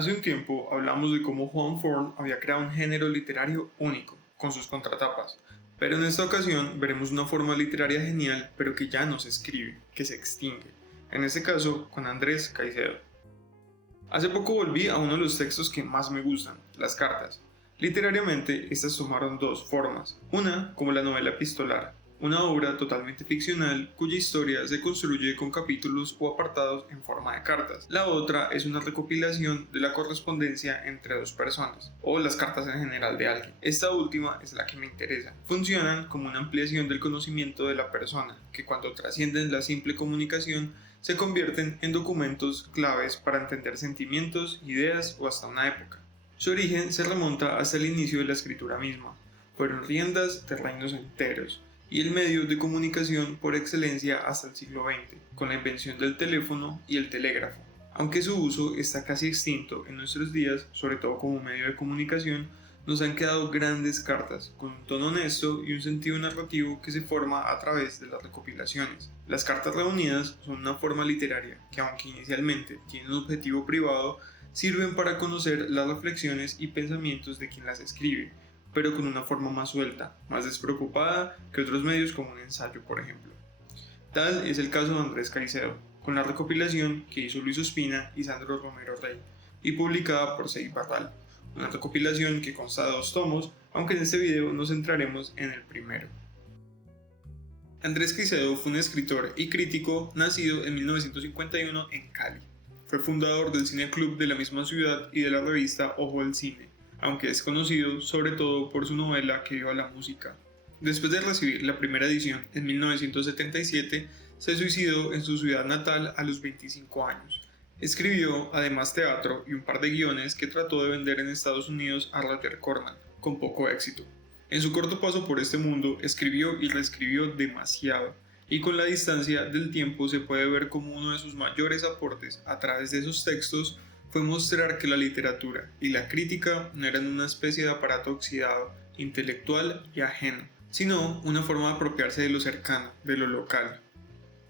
Hace un tiempo hablamos de cómo Juan Forn había creado un género literario único, con sus contratapas, pero en esta ocasión veremos una forma literaria genial, pero que ya no se escribe, que se extingue, en este caso con Andrés Caicedo. Hace poco volví a uno de los textos que más me gustan, las cartas. Literariamente, estas tomaron dos formas. Una, como la novela epistolar, una obra totalmente ficcional cuya historia se construye con capítulos o apartados en forma de cartas. La otra es una recopilación de la correspondencia entre dos personas, o las cartas en general de alguien. Esta última es la que me interesa. Funcionan como una ampliación del conocimiento de la persona, que cuando trascienden la simple comunicación, se convierten en documentos claves para entender sentimientos, ideas o hasta una época. Su origen se remonta hasta el inicio de la escritura misma. Fueron riendas de reinos enteros y el medio de comunicación por excelencia hasta el siglo XX, con la invención del teléfono y el telégrafo. Aunque su uso está casi extinto en nuestros días, sobre todo como medio de comunicación, nos han quedado grandes cartas, con un tono honesto y un sentido narrativo que se forma a través de las recopilaciones. Las cartas reunidas son una forma literaria que, aunque inicialmente tienen un objetivo privado, sirven para conocer las reflexiones y pensamientos de quien las escribe, pero con una forma más suelta, más despreocupada que otros medios como un ensayo, por ejemplo. Tal es el caso de Andrés Caicedo, con la recopilación que hizo Luis Ospina y Sandro Romero Rey, y publicada por Seix Barral. Una recopilación que consta de 2 tomos, aunque en este video nos centraremos en el primero. Andrés Caicedo fue un escritor y crítico nacido en 1951 en Cali. Fue fundador del Cine Club de la misma ciudad y de la revista Ojo del Cine, aunque es conocido sobre todo por su novela Que viva la música. Después de recibir la primera edición en 1977, se suicidó en su ciudad natal a los 25 años. Escribió además teatro y un par de guiones que trató de vender en Estados Unidos a Roger Corman, con poco éxito. En su corto paso por este mundo, escribió y reescribió demasiado, y con la distancia del tiempo se puede ver como uno de sus mayores aportes a través de esos textos fue mostrar que la literatura y la crítica no eran una especie de aparato oxidado, intelectual y ajeno, sino una forma de apropiarse de lo cercano, de lo local.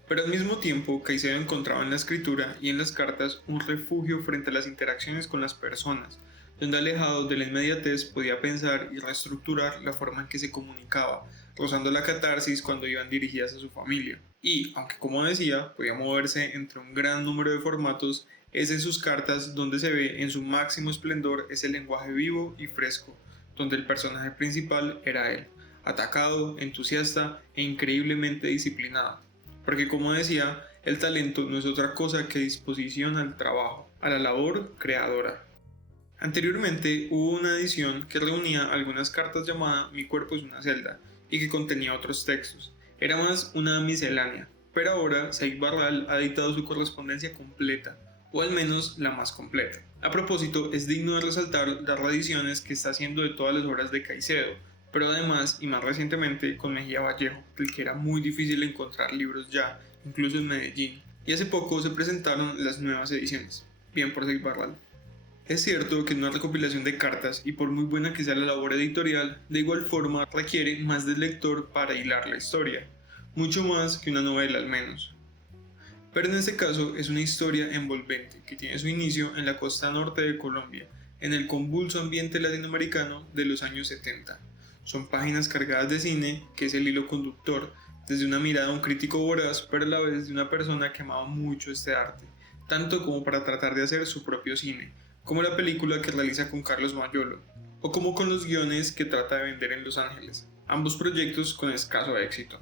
Pero al mismo tiempo, Caicedo encontraba en la escritura y en las cartas un refugio frente a las interacciones con las personas, donde alejado de la inmediatez podía pensar y reestructurar la forma en que se comunicaba, rozando la catarsis cuando iban dirigidas a su familia. Y, aunque como decía, podía moverse entre un gran número de formatos, es en sus cartas donde se ve en su máximo esplendor ese lenguaje vivo y fresco, donde el personaje principal era él, atacado, entusiasta e increíblemente disciplinado. Porque como decía, el talento no es otra cosa que disposición al trabajo, a la labor creadora. Anteriormente hubo una edición que reunía algunas cartas llamada Mi cuerpo es una celda y que contenía otros textos. Era más una miscelánea, pero ahora Seix Barral ha editado su correspondencia completa, o al menos la más completa. A propósito, es digno de resaltar las reediciones que está haciendo de todas las obras de Caicedo, pero además, y más recientemente, con Mejía Vallejo, del que era muy difícil encontrar libros ya, incluso en Medellín, y hace poco se presentaron las nuevas ediciones, bien por Seix Barral. Es cierto que es una recopilación de cartas y por muy buena que sea la labor editorial, de igual forma requiere más del lector para hilar la historia, mucho más que una novela al menos. Pero en este caso es una historia envolvente que tiene su inicio en la costa norte de Colombia, en el convulso ambiente latinoamericano de los años 70. Son páginas cargadas de cine, que es el hilo conductor, desde una mirada de un crítico voraz, pero a la vez de una persona que amaba mucho este arte, tanto como para tratar de hacer su propio cine, como la película que realiza con Carlos Mayolo, o como con los guiones que trata de vender en Los Ángeles, ambos proyectos con escaso éxito.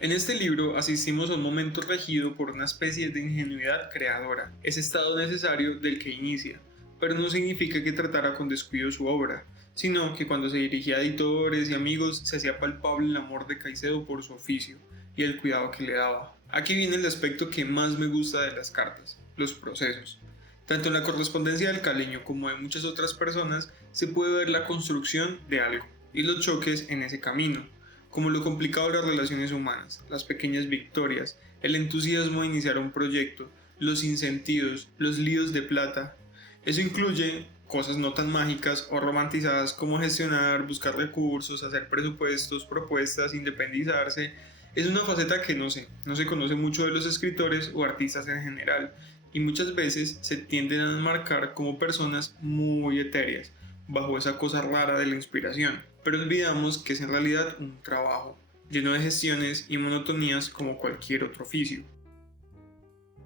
En este libro asistimos a un momento regido por una especie de ingenuidad creadora, ese estado necesario del que inicia, pero no significa que tratara con descuido su obra, sino que cuando se dirigía a editores y amigos se hacía palpable el amor de Caicedo por su oficio y el cuidado que le daba. Aquí viene el aspecto que más me gusta de las cartas, los procesos. Tanto en la correspondencia del caleño como de muchas otras personas se puede ver la construcción de algo y los choques en ese camino, como lo complicado de las relaciones humanas, las pequeñas victorias, el entusiasmo de iniciar un proyecto, los sinsentidos, los líos de plata. Eso incluye cosas no tan mágicas o romantizadas como gestionar, buscar recursos, hacer presupuestos, propuestas, independizarse. Es una faceta que no se conoce mucho de los escritores o artistas en general, y muchas veces se tienden a enmarcar como personas muy etéreas, bajo esa cosa rara de la inspiración, pero olvidamos que es en realidad un trabajo, lleno de gestiones y monotonías como cualquier otro oficio.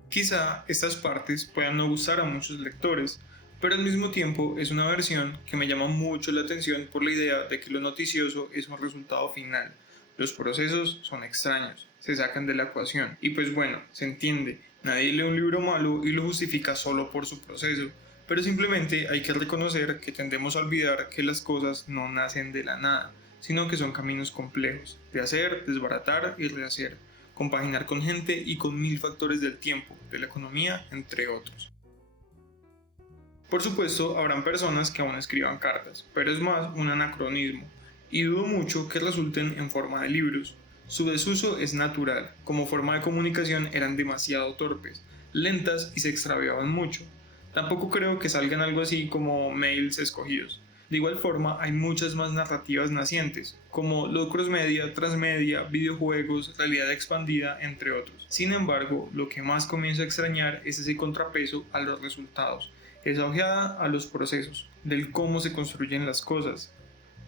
Quizá estas partes puedan no gustar a muchos lectores, pero al mismo tiempo es una versión que me llama mucho la atención por la idea de que lo noticioso es un resultado final. Los procesos son extraños, se sacan de la ecuación, y pues bueno, se entiende, nadie lee un libro malo y lo justifica solo por su proceso, pero simplemente hay que reconocer que tendemos a olvidar que las cosas no nacen de la nada, sino que son caminos complejos, de hacer, desbaratar y rehacer, compaginar con gente y con mil factores del tiempo, de la economía, entre otros. Por supuesto, habrán personas que aún escriban cartas, pero es más un anacronismo, y dudo mucho que resulten en forma de libros. Su desuso es natural, como forma de comunicación eran demasiado torpes, lentas y se extraviaban mucho. Tampoco creo que salgan algo así como mails escogidos. De igual forma, hay muchas más narrativas nacientes, como lo crossmedia, transmedia, videojuegos, realidad expandida, entre otros. Sin embargo, lo que más comienzo a extrañar es ese contrapeso a los resultados, esa ojeada a los procesos, del cómo se construyen las cosas.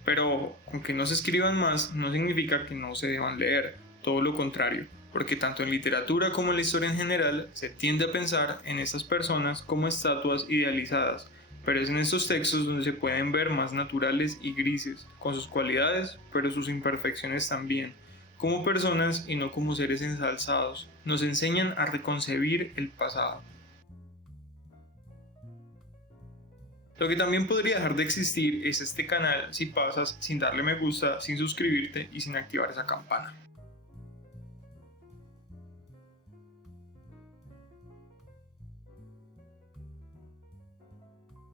Pero, aunque no se escriban más, no significa que no se deban leer, todo lo contrario, porque tanto en literatura como en la historia en general se tiende a pensar en estas personas como estatuas idealizadas, pero es en estos textos donde se pueden ver más naturales y grises, con sus cualidades, pero sus imperfecciones también, como personas y no como seres ensalzados, nos enseñan a reconcebir el pasado. Lo que también podría dejar de existir es este canal si pasas sin darle me gusta, sin suscribirte y sin activar esa campana.